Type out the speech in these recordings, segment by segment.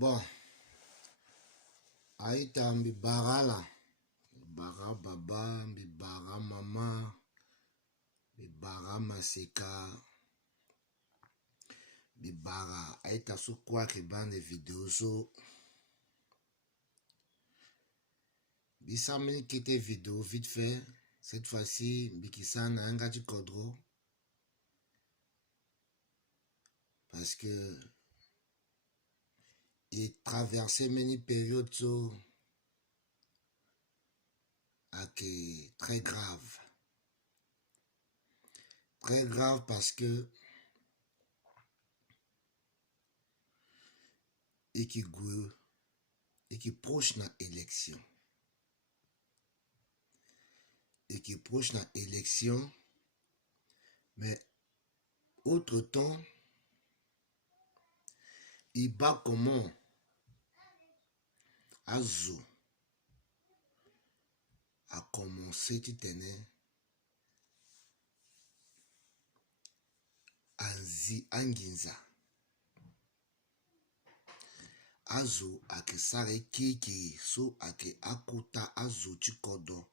Bon, aïta mbibara là. Mbibara baba, mbibara mama, mbibara maseka. Mbibara aïta sous quoi que bande vidéo so. Bisa mini quitte vidéo vite fait. Cette fois-ci, Mbikisa na ngati kodro. Parce que il traversait many périodes so. Très grave. Très grave parce que et qui proche na élection. Et qui proche na élection. Mais autre temps, il bat comment Azo a commencé à tenir Anginza. Azo a que sare kiki so a que akuta azo chikodo.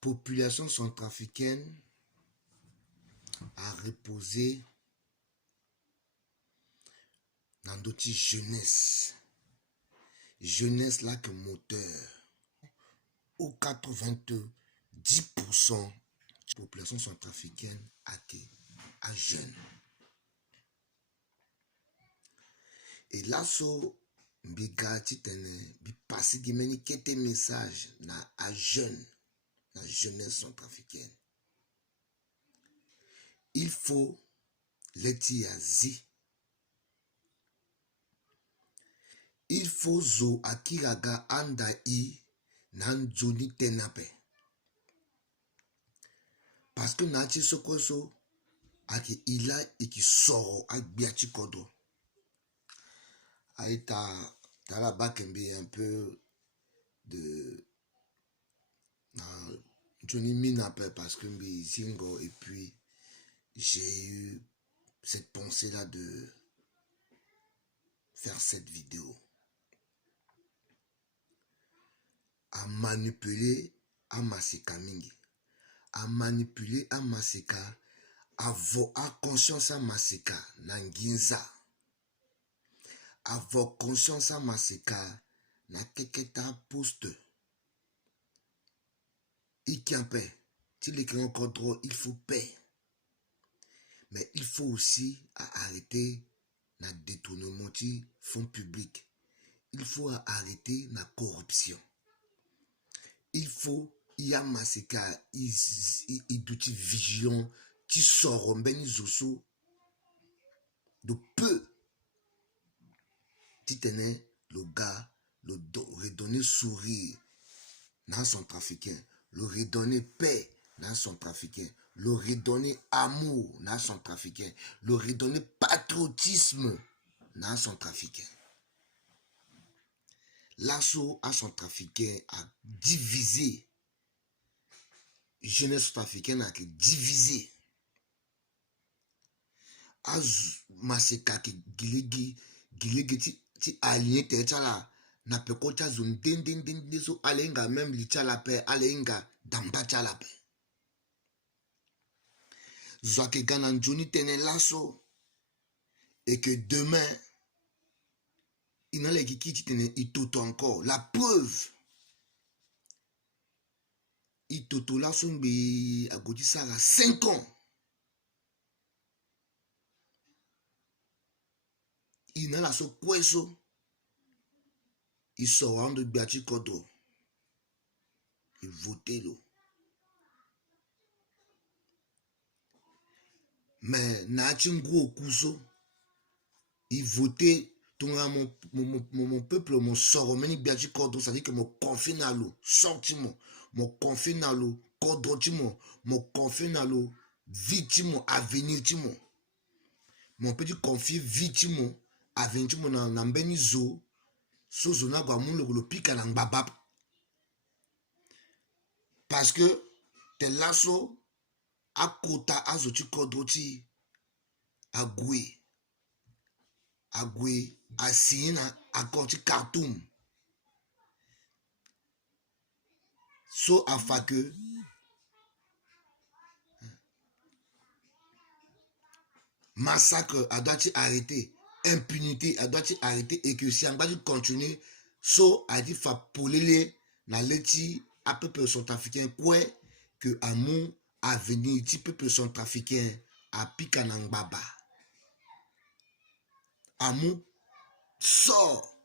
Population centrafricaine a reposé dans d'autres jeunesse. Jeunesse là que moteur. Au 90% de la population centrafricaine a jeune. Et là, so, mbigati tene, bi passi di meni kete message na a jeune, na jeunesse centrafricaine. Il faut leti azi. Il faut zo akiraga anda i nanzoni tenape. Parce que nachi sokoso aki ila et qui sort à biachi kodo. Aïta talaba kembe un peu de Johnny Minape parce que mbi zingo et puis j'ai eu cette pensée là de faire cette vidéo. À manipuler à maseka mingi. À manipuler à maseka. À conscience à maseka nanginza. Avoir conscience à maseka na keketa poste. Il y a paix. S'il est encore trop, il faut paix. Mais il faut aussi arrêter na détournement de fonds publics. Il faut arrêter la corruption. Il faut y a maseka il doit vigilant qui sort ben zoso de peu. Tu tenais le gars le redonner sourire dans son trafiquant, le redonner paix dans son trafiquant, le redonner amour dans son trafiquant, le redonner patriotisme dans son trafiquant. L'assaut à son trafiquant a divisé. Jeunesse africaine a divisé. Az maseka ki gilegi ti alien te chala na peko cha zone den so alenga même li chala pe alenga damba chala pe. Zoake ganan joni tene lasso et que demain il n'a les qui tene il toto encore la preuve. Il toto lasso mbe a godi sara 5 ans. Il n'a la so kweso. Il sort de Biachi Kodo. Il votait l'eau. Mais Nachingo Kuso, il votait mon peuple, mon sort, meni Biachi Kodo, ça dit que mon confine à l'eau, sortiment, mon confine à l'eau, Kodotimo, mon confine à l'eau, vitimo, avenir timo. Mon petit confie vitimo, avenir timo, n'ambeni zo, so zona gwa moun le pika nan babab. Parce que tes lasso à kota azoti kodoti Agoué a signé un accord de Khartoum. So afin que massacre a doit arrêter, impunité a doit arrêter et que si on va continuer, so a dit fa polele na leti à peuple centrafricain quoi que amour à venir ti peuple centrafricain à Pikanangbaba. Amour sort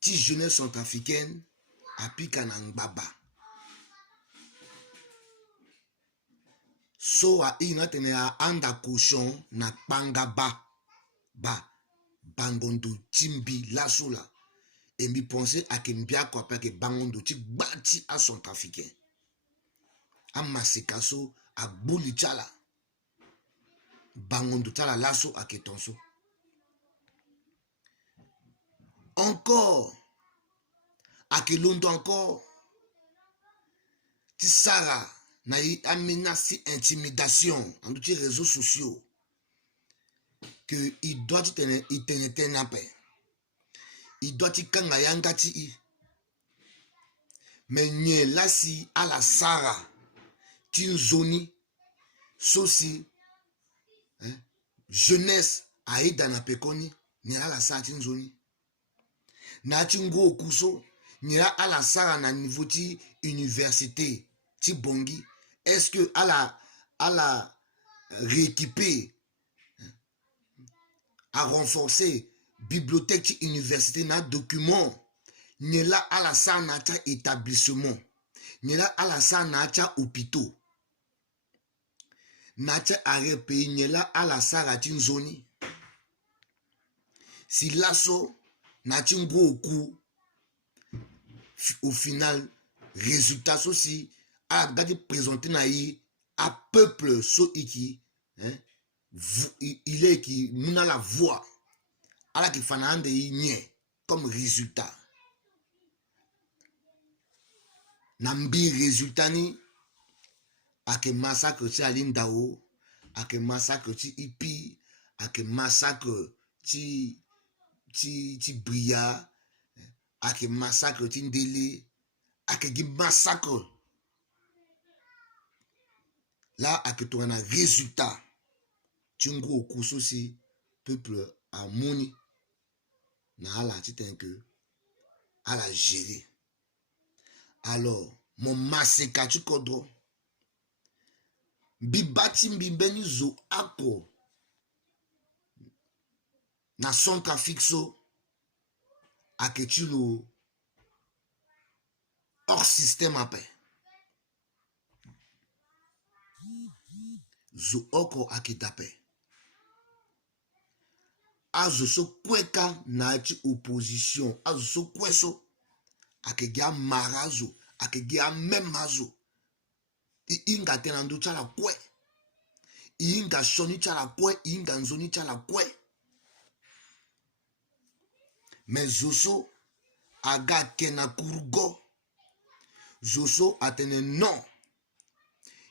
ti jeunesse centrafricaine à Pikanangbaba. So a ina tene a anda cochon na pangaba ba bangondo timbi la sola et mi penser à que mbia quoi que bangondo ti bati à centrafricain a masekaso a bouli chala bangondo chala lasso à ketonso encore à que londo encore ti sara na y a menace intimidation en tous réseaux sociaux que il doit tenir il doit y kanga yangati mais nye lasi à la sara tin zoni sosi jeunesse aida na pekoni nyera la sara tin zoni na tingo okuso nyera à la sara na niveau ti université ti bongi est-ce que à la rééquiper à renforcer bibliothèque ti université na document nyela à la sara na ta établissement nyela à la sara na ta hôpitaux na ta arrêt pays nyela à la sara tin zoni si lasso na tingo oku au final résultat aussi a gadi présenter na yi à peuple so iki il est qui muna la voix à la qui fanande yi nye comme résultat nambi résultat ni a que massacre ti alindao a que massacre ti ipi a que massacre ti bria a que massacre ti ndele a que massacre là a que tu as un résultat tingo okuso si peuple amoni na ala titan que à la gérer alors mon massacre tu kodro bibati mbibeni zo ako na Centrafrique so a que tu lo hors système après zo oko akitape azo so kweka na ti opposition azo so kweso akegia marazo akegia memazo inga tena ndo chala kwe inga shoni chala kwe inga nzoni chala kwe mais zoso aga kena kurgo zoso atene non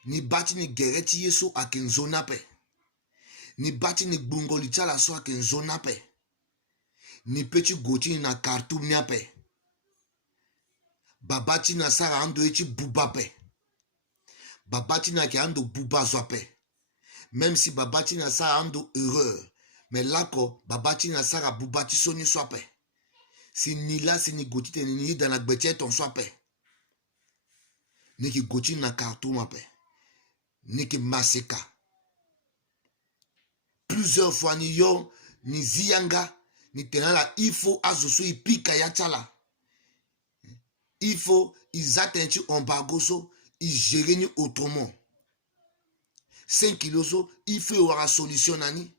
ni bati ni gereti yeso akenzona pe ni bati ni gbongoli chala so akenzona pe ni peti goti na Khartoum ni ape babati na sara ando echi buba pe babati na ke ando buba zo pe même si babati na sara ando erreur mais lako babati na sara bubati soni so pe si ni la si ni goti te ni dans la gbetier ton so pe ni ki goti na Khartoum ape ni ki maseka plusieurs fois ni yo ni ziyanga ni tenala il faut azoso ipika ya chala il faut ils atteignent embargo so ils gèrent autrement 5 kilos so il faut y avoir solution nani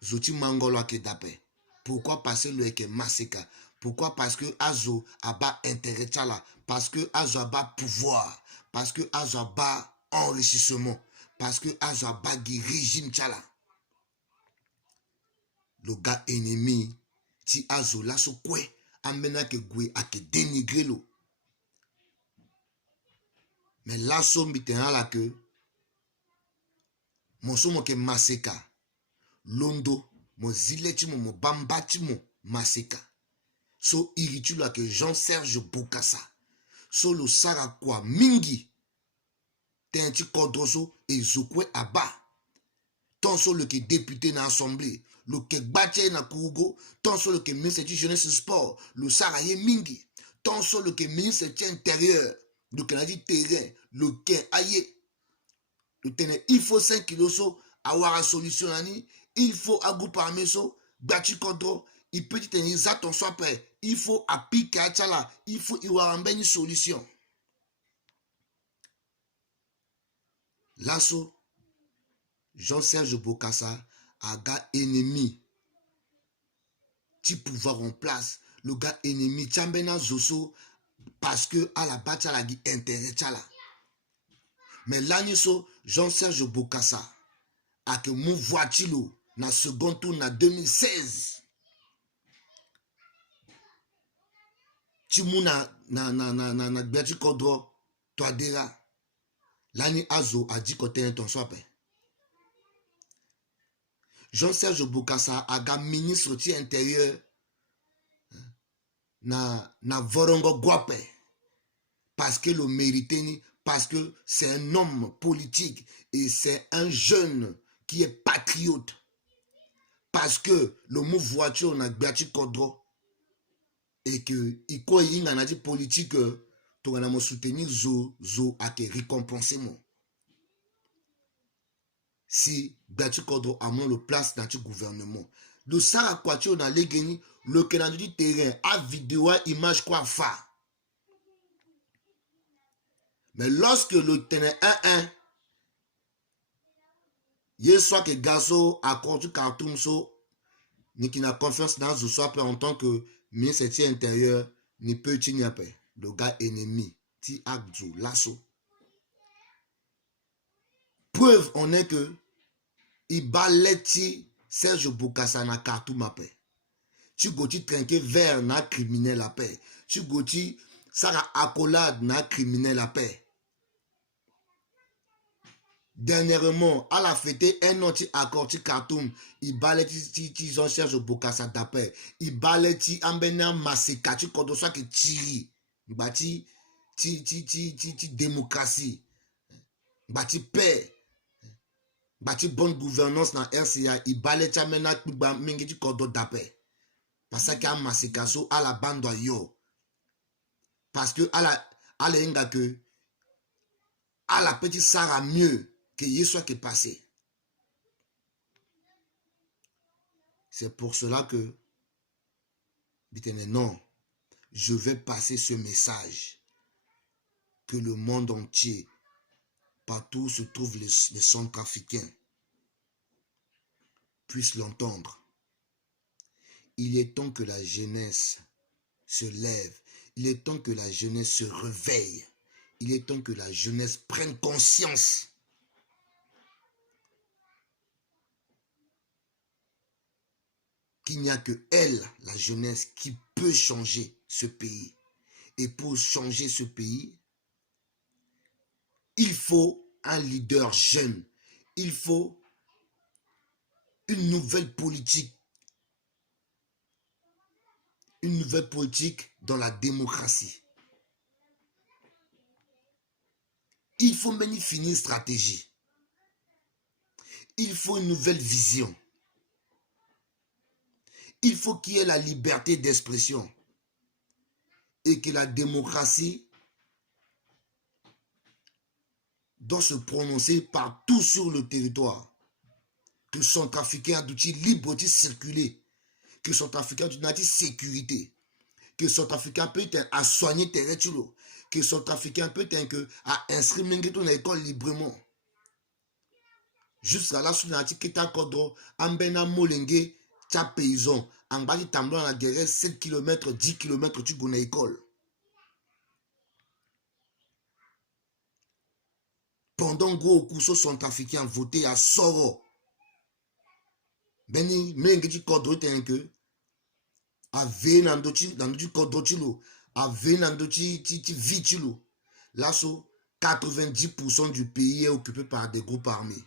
zoti mangolo akedape pourquoi passer le eke maseka pourquoi parce que azo aba intérêt chala parce que azo aba pouvoir parce que azo aba enrichissement parce que azo aba régime chala le gars ennemi ti azo la so kwe amena ke gwe ake dénigrer lo mais là so mbiten la que mon somo ke maseka londo mon zileti mon bambati mon maseka so iritula ke Jean-Serge Bokassa so lo sara kwa mingi tenti kodroso ezokwe aba tant so le ke député na assemblée le ke gbatie na kurugo tant so le ke ministre de jeunesse et sport le sara ye mingi tant so le ke ministre de intérieur le ke na di terrain le ke aye le tene il faut 5 kilos so awara solution nani il faut agrouper armé so gbatie kodro il peut tenir ça ton soit prêt il faut appliquer à tchala il faut y avoir une solution là so Jean-Serge Bokassa a gars ennemi qui pouvoir en place le gars ennemi tchambena zoso parce que à la base la dit intérêt tchala mais là so Jean-Serge Bokassa a que mon voiture na second tour na 2016 Timuna na Berti Kodro Toadera l'année Azo a dit qu'on était ton swap. Jean-Serge Bokassa a gagné ministre de l'Intérieur na Vorongo Guape parce que le mérite parce que c'est un homme politique et c'est un jeune qui est patriote parce que le mot voiture na Berti Kodro et que il quoi il a dit politique tu vas me soutenir zo a te récompenser moi si Berti Kodro a mon le place dans le gouvernement le Sara Kwatio dans les gagner le Canada du terrain à vidéo image quoi fa mais lorsque le tenait 1-1 hier soir que Gazo a contre Khartoum so ni qui n'a confiance dans ce soir en tant que ministre intérieur ni peut tenir pas le gars ennemi ti Abdou Lasso preuve on est que il baleti Serge Bokassa na Khartoum après tu goti trinquer vers na criminel la paix tu goti Sarah accolade na criminel la paix dernièrement à la fête un autre accord ti Khartoum il baleti ti Jean-Serge Bokassa d'après il baleti ambena maseka tu kodo soit que tiri bati ti démocratie bati paix bati bonne gouvernance dans RCA il baleti amena kuba mingi ti kodo d'après parce que a maseka so à la bande yo parce que à la inga que à la petite Sarah mieux que Yeshua qui est passé. C'est pour cela que non, je vais passer ce message que le monde entier, partout où se trouvent les Centrafricains, puissent l'entendre. Il est temps que la jeunesse se lève. Il est temps que la jeunesse se réveille. Il est temps que la jeunesse prenne conscience qu'il n'y a que elle, la jeunesse, qui peut changer ce pays. Et pour changer ce pays, il faut un leader jeune. Il faut une nouvelle politique. Une nouvelle politique dans la démocratie. Il faut mener finir stratégie. Il faut une nouvelle vision. Il faut qu'il y ait la liberté d'expression et que la démocratie doit se prononcer partout sur le territoire. Que Centrafricain doit libre de circuler. Que Centrafricain doit sécurité. Que Centrafricain peut être à soigner tes rétulos. Que Centrafricain peut être à inscrire ton école librement. Jusqu'à là, sur l'antiquité, Kodro, Ambena Molenge, Tcha paysan, en bas du tambour, la guerre, 7 km, 10 km, tu connais l'école. Pendant gros courso centrafricain voté à Soro. Beni, mengi Kodro ten que, a venando tu Kodro tilo, a venando ti vitilo. Là, 90% du pays est occupé par des groupes armés.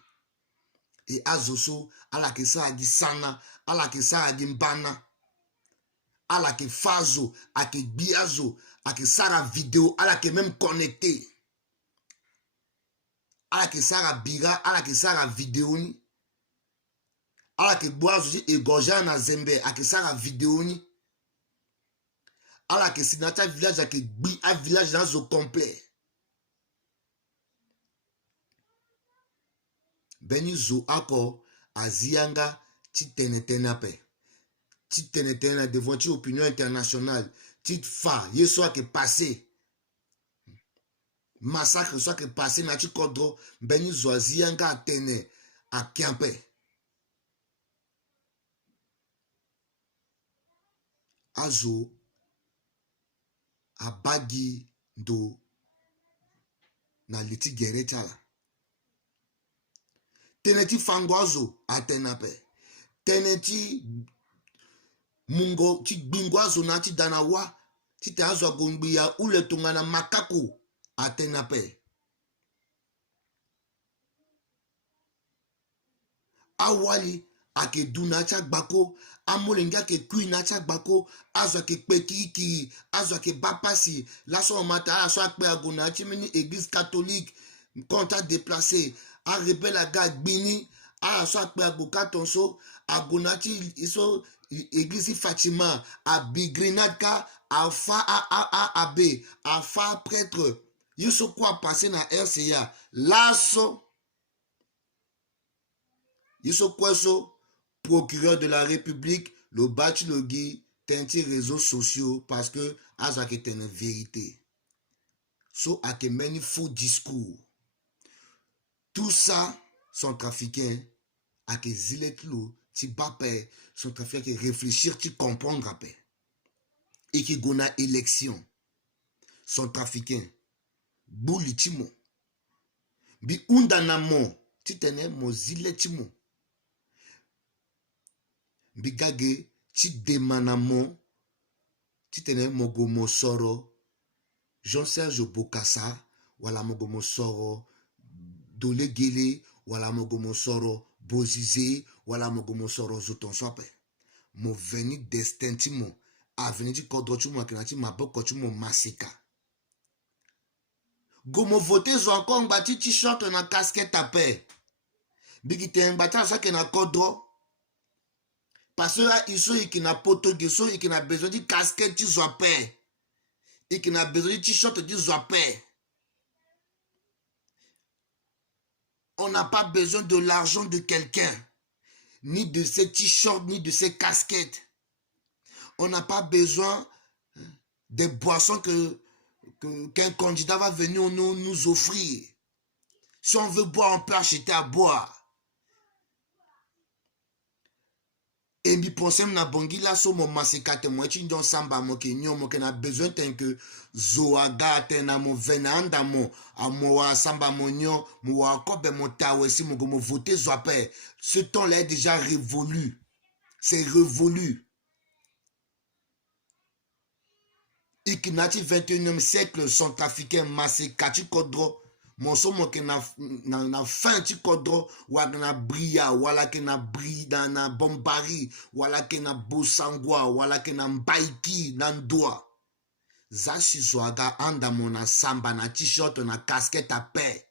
et azoso ala ke sa agi sana ala ke sa agi mbana ala ke fazo ake biazo ake sara vidéo ala ke même connecté ala ke sara bira ala ke sara vidéo ni ala ke boazo egorja na zembe ake sara vidéo ni ala ke sinata village ake gbi a village dans au complet beni zo ako azianga ti tenetena pe ti tenetena devant ti opinion internationale ti fa ye so ake passé massacre so ake passé na ti kodro beni zo azianga atene akiampe azo abagi ndo na liti gere tala teneti fango azo atenape teneti mungo ti gbingo azo na ti danawa ti te azo agongbiya ule tongana makako atenape awali ake du na ti agbako amolengi ake kui na ti agbako azo ake kpe kirikiri azo ake ba pasi laso mata ala so akpe ago na ti mini église catholique quand a déplacé a rebelle aga gbini ala so akpe ago katonso ago na ti iso église Fatima a bigrenade ka a fa a abbé a fa prêtre yiso quoi passé na RCA laso yiso kweso procureur de la République le bâti le gui tenti réseaux sociaux parce que azak est une vérité so ake many faux discours tout ça sont trafiquants ake zilet lo ti bape sont trafiquants réfléchir ti comprendre après et qui gona élection sont trafiquants bouli ti mo bi unda na mo ti tene mo zilet ti mo bigage ti demanamo ti tene mogo mo soro Jean-Serge Bokassa wala mogo mo soro Dole Gele wala mogo mo soro Bozize wala mogo mo soro Zoton Sope mo veni destin ti mo aveni ti kodro ti mo akena ti maboko ti mo masika go mo vote zo encore ngba ti t-shirt na casquette ape bigi te ngba ti aso ake na kodro parce que iso ikina poto geso ikina besoin de casquette ti zo ape ikina besoin de t-shirt ti zo ape on n'a pas besoin de l'argent de quelqu'un ni de ces t-shirts ni de ces casquettes on n'a pas besoin des boissons qu'un candidat va venir nous offrir si on veut boire on peut acheter à boire et mi pensem na bongila so mo masekate mo chi ndon samba mo ke nyomo ke na besoin ten que zoaga ten na mo venanda mo amo wa samba mo nyo mo wa kobe mo tawe si mo go mo voter zoape ce temps là est déjà révolu c'est révolu ikinati 21e siècle sont africains masekati kodro mon somo ke na fin ti kodro wala na bria wala ke na bri na bombari wala ke na bosangwa wala ke na mbaiki na ndoa zashi zoaga anda mo na samba na t-shirt na casquette a paix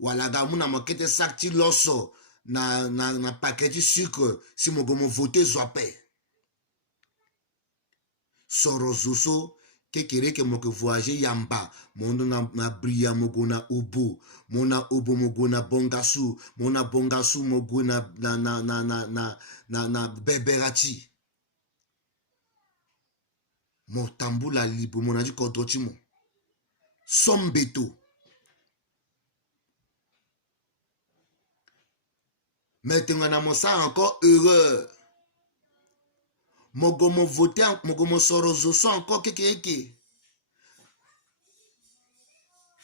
wala ga muna mo kete sak ti loso na paquet ti sucre si mo go mo voter zoape soro zoso kekere ke mo ke voyager yamba mondo na bria mogo na obo mona obo mogo na bongasu mona bongasu mogo na beberati mo tambula libo mona di kodroti mo sombeto maintenant na mo ça encore heureux mogo mo voter mogo mo soro zoso encore kekeke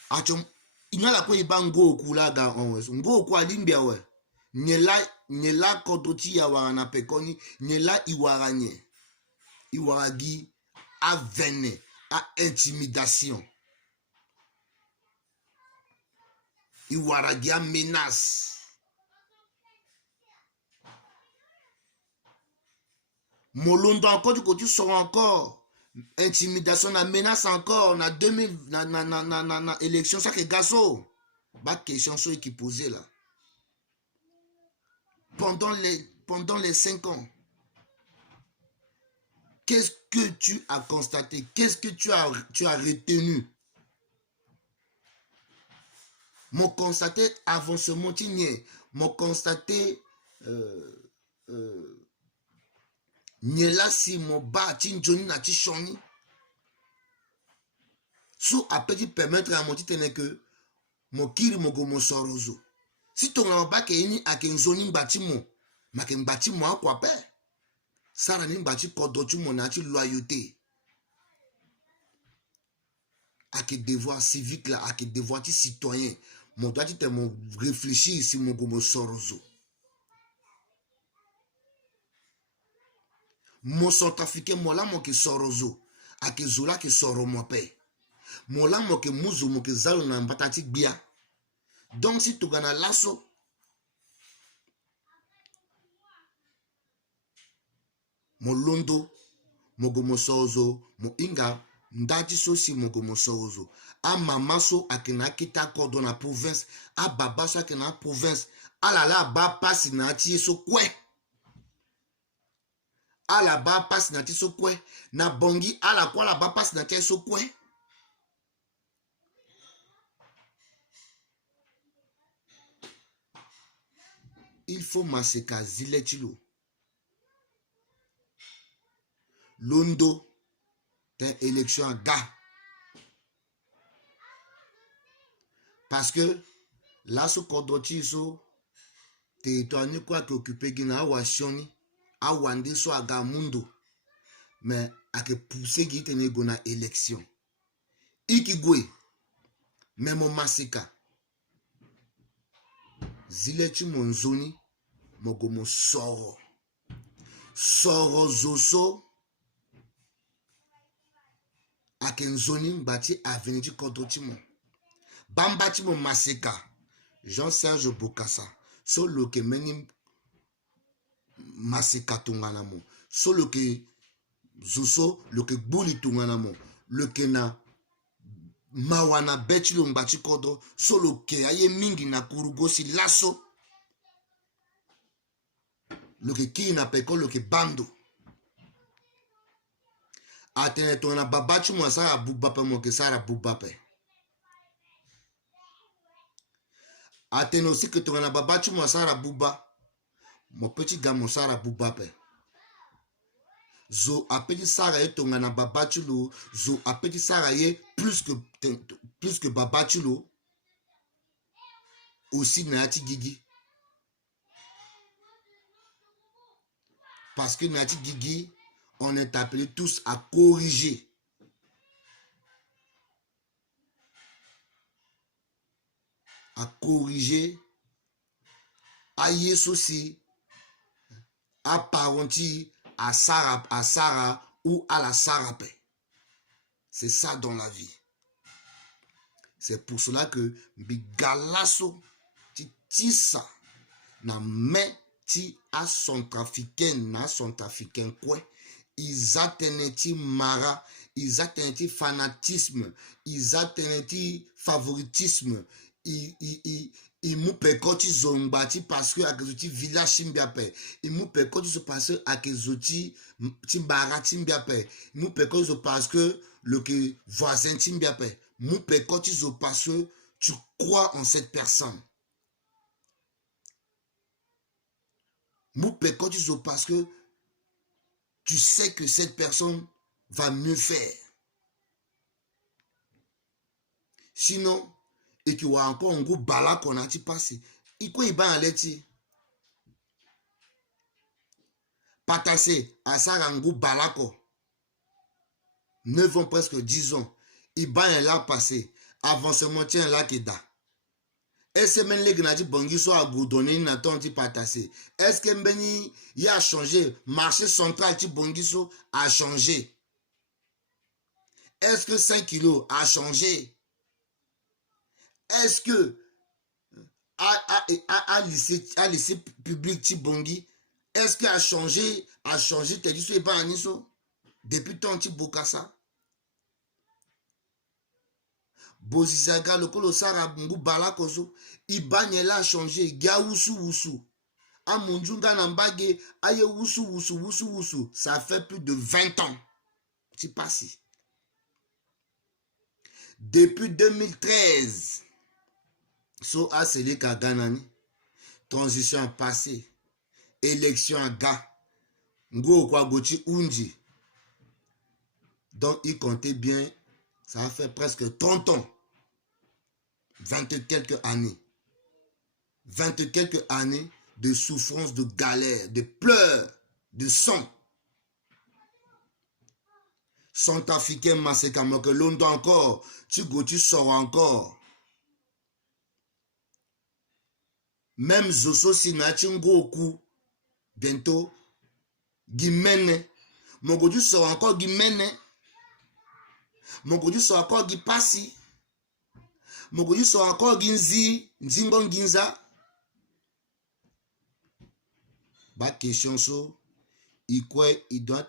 achom inala ko iba ngoku laga onwes ngoku alimbia we nyela kodoti ya wana pekoni nyela iwaragi a vene a intimidation iwaragi a menace Molondo encore du côté sera encore. Intimidation, la menace encore. Na 2000, na élection, ça que gazo. Pas question sur qui posait là. Pendant les 5 ans, qu'est-ce que tu as constaté? Qu'est-ce que tu as retenu? Mon constaté avancement, mon constaté nyela si mon ba tinjoni na tichoni. So apeti permettre à mon titene que mon kiri mogo mon sorozo. Si ton ba ke ini akenzoni mbati mo, ma ke mbati mo akwa pe. Sara ni mbati kodotu mo na ti loyauté. À que devoir civique là, à que devoir ti citoyen. Mon doit te mon réfléchir si mon gomo sorozo. Mon centrafricain mo la mo ke sorozo. À que zola ke soro mo pe. Mo la mo ke muzo mo ke zalo na mbata ti bia. Donc si tu gana lasso, mon londo, mon gomo sorozo, mon inga, ndati so si mon gomo sorozo. A maman so akena kita kodo na province, a baba so akena province, a la ba pasi na ti so kwe. A la ba pasi na ti so kwe, na bongi a la kwa la ba pasi na ti so kwe. Il faut maseka ziletilo. Londo, t'es élection à gars. Parce que là, ce kodoti so, territoire ni quoi que occupé gina awa shoni, awande so aga mundo. Mais à que pousser qui tenait gona élection. Ikigwe, même mon maseka. Zileti mon zoni, mogo mon soro. Soro zoso, aken zoni mbati avenidi kodoti mon. Bambati mon maseka. Jean-Serge Bokassa. Solo ke meni maseka tungana mo. Solo ke zoso, lo ke buli tungana mo. Lo ke na mawana beti lo mbati kodo. Solo ke aye mingi na kurugosi lasso. Lo ke ki na peko lo ke bando. Atene tungana babachi mo sara bubape mo ke sara bubape. Atene aussi que tungana babachi mo sara buba. Mon petit gars mo sara bubape. Zo apeti sara ye tongana babachulo, zo apeti sara ye plus que babachulo, aussi Nati Gigi. Parce que Nati Gigi, on est appelés tous à corriger. À corriger, à Yesosi, à Parenti, à Sarah ou à la Sarapé. C'est ça dans la vie. C'est pour cela que Bigalasso, Tissa, na me ti a centrafricain quoi. Ils atteignent mara, ils atteignent fanatisme, ils atteignent favoritisme. Ils mou pekoti zombati parce que à kezoti village simbiape, ils mou pekoti se parce à kezoti timbara timbiape, mou pekoti parce que le que voisin timbiape, mou pekoti se parce que tu crois en cette personne. Mou pekoti se parce que tu sais que cette personne va mieux faire. Sinon, et qu'il y a encore un gros bala qu'on a passé. Il quoi il va en l'éti? Patassé, à ça un gros balako. 9 ans, presque 10 ans. Il va en là passé. Avancement tient là qui da. Est-ce que même les grenadiers bongi sont à goudonner une attente patassé? Est-ce que Mbeni y a changé? Marché central qui bongi a changé? Est-ce que 5 kilos a changé? Est-ce que à lycée public Tibongi Est-ce qu'il a changé, t'es dit, pas Aniso? Depuis ton petit Bokassa. Bozisaga, le kolo sara bungu balakoso. Ibanyela a changé. Gia wusu. A Munjunga Nambage, aye wusu. Ça fait plus de 20 ans. C'est passé. Depuis 2013. So a Sele Kaganani. Transition passée. Élection à Ga. Ngo kwa Gochi Unji. Donc il comptait bien. Ça a fait presque 30 ans. 20 et quelques années. 20 et quelques années de souffrance, de galère, de pleurs, de sang. Centrafricain Masekamo que Londres encore, tu sors encore. Même Zoso Sinachingoku, bientôt, Guimene. Mon goût sort encore Guimene. Mon goût sort encore Guipassi. Mon goût sort encore Ginzi, Nzingon Ginza. Ba question so, il doit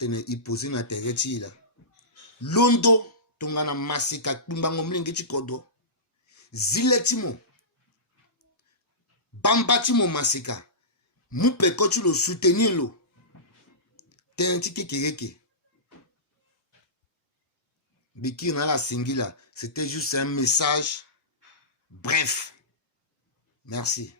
poser une intérêt là. Londo, tongana masika, kumbango mlingi chikodo. Ziletimo. Bambatimo masika. Moupe ko tu le soutenir lo. Tenenti kékéké. Biki na la singila. C'était juste un message. Bref. Merci.